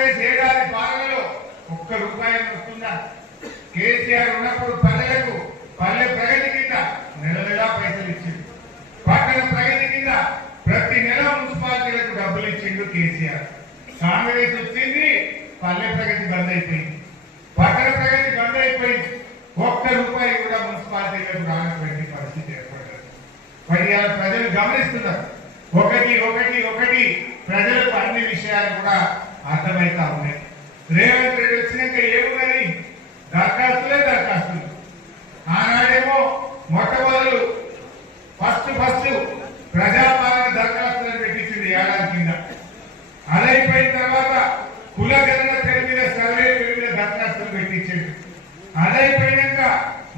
కాంగ్రెస్ ఏడాది పాలనలో ఒక్క రూపాయి వస్తుందా? కేసీఆర్ ఉన్నప్పుడు ప్రజలకు పల్లె ప్రగతి కింద నెల నెలా పైసలు ఇచ్చిండు. పట్టణ ప్రగతి కింద ప్రతి నెల మున్సిపాలిటీలకు డబ్బులు ఇచ్చిండు కేసీఆర్. కాంగ్రెస్ వచ్చింది, పల్లె ప్రగతి బంద్ అయిపోయింది, పట్టణ ప్రగతి బంద్ అయిపోయింది. ఒక్క రూపాయి కూడా మున్సిపాలిటీలకు రానటువంటి పరిస్థితి ఏర్పడ్డది. మరి ప్రజలు గమనిస్తున్నారు. ఒకటి ఒకటి ఒకటి ప్రజలకు అన్ని విషయాలు కూడా అర్థమైతా ఉన్నాయి. రేవంత్ రెడ్డి వచ్చినాక ఏమున్నది? దరఖాస్తులే దరఖాస్తులు. ఆనాడేమో మొట్టమొదలు ఫస్ట్ ప్రజాపాలన దరఖాస్తులను పెట్టించింది ఏడాది కింద. అదైపోయిన తర్వాత కులగణన పేరు మీద సర్వే పేరు మీద దరఖాస్తులు పెట్టించింది. అదైపోయినాక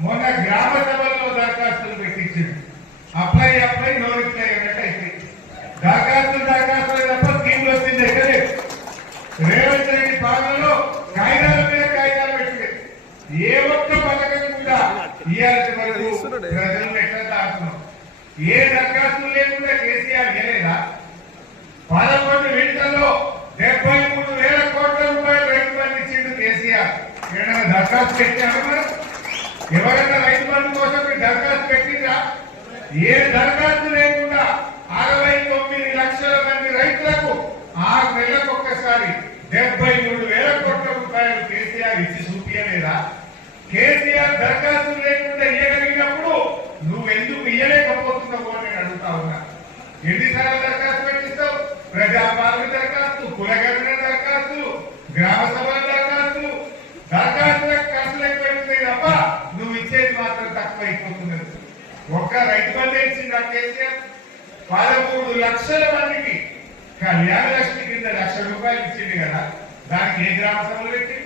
మొన్న గ్రామ సభల్లో దరఖాస్తులు పెట్టించింది. అప్లై నో రిప్లై అన్నట్టు అయిపోయింది. దరఖాస్తులు తప్ప స్కీమ్లు వచ్చింది అయితే రేవంత్ రెడ్డి పాలనలో కాగితాల మీద కాగితాలు పెట్టింది. ఏ ఒక్క పథకం కూడా ఇయ్యాల్సి వరకు ప్రజలు ఎట్లా దాటున్నాం? ఏ దరఖాస్తులు లేకుండా కేసీఆర్ గెలేదా? 11 విడతల్లో 73,000 కోట్ల రూపాయలు రైతు బంధు ఇచ్చిండు కేసీఆర్. ఏమైనా దరఖాస్తు పెట్టారు? ఎవరైనా రైతు బంధు కోసం మీరు దరఖాస్తు పెట్టిందా? ఏ దరఖాస్తు లేకుండా 69 లక్షల మంది రైతులకు 6 నెలలకు ఒక్కసారి 73,000 కోట్ల రూపాయలు కేసీఆర్ ఇచ్చి చూపించలేదా? కేసీఆర్ దరఖాస్తులు లేకుండా ఇయ్యగలిగినప్పుడు నువ్వెందుకు ఇయ్యలేకపోతున్నావు అని నేను అడుగుతా ఉన్నా. ఎన్నిసార్లు దరఖాస్తు పెట్టిస్తావు? ప్రజాపాలన దరఖాస్తు, కులగణన దరఖాస్తులు, గ్రామ సభల దరఖాస్తులు. దరఖాస్తులకు ఖర్చులు ఎక్కువైపోతాయి తప్ప నువ్వు ఇచ్చేది మాత్రం తక్కువ అయిపోతున్నది. ఒక్క రైతు బంధు ఇచ్చింది ఆ కేసీఆర్. 13 లక్షల మందికి కళ్యాణ లక్ష్మి కింద ₹1,00,000 ఇచ్చింది కదా. దానికి ఏ గ్రామ సభలు పెట్టి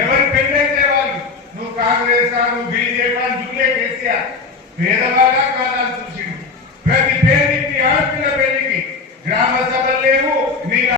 ఎవరు పెళ్ళైతే వాళ్ళు నువ్వు కాంగ్రెస్ నువ్వు బీజేపీ అని చూలే కేసీఆర్ పేదవాళ్ళ కాలాలు చూసిండు.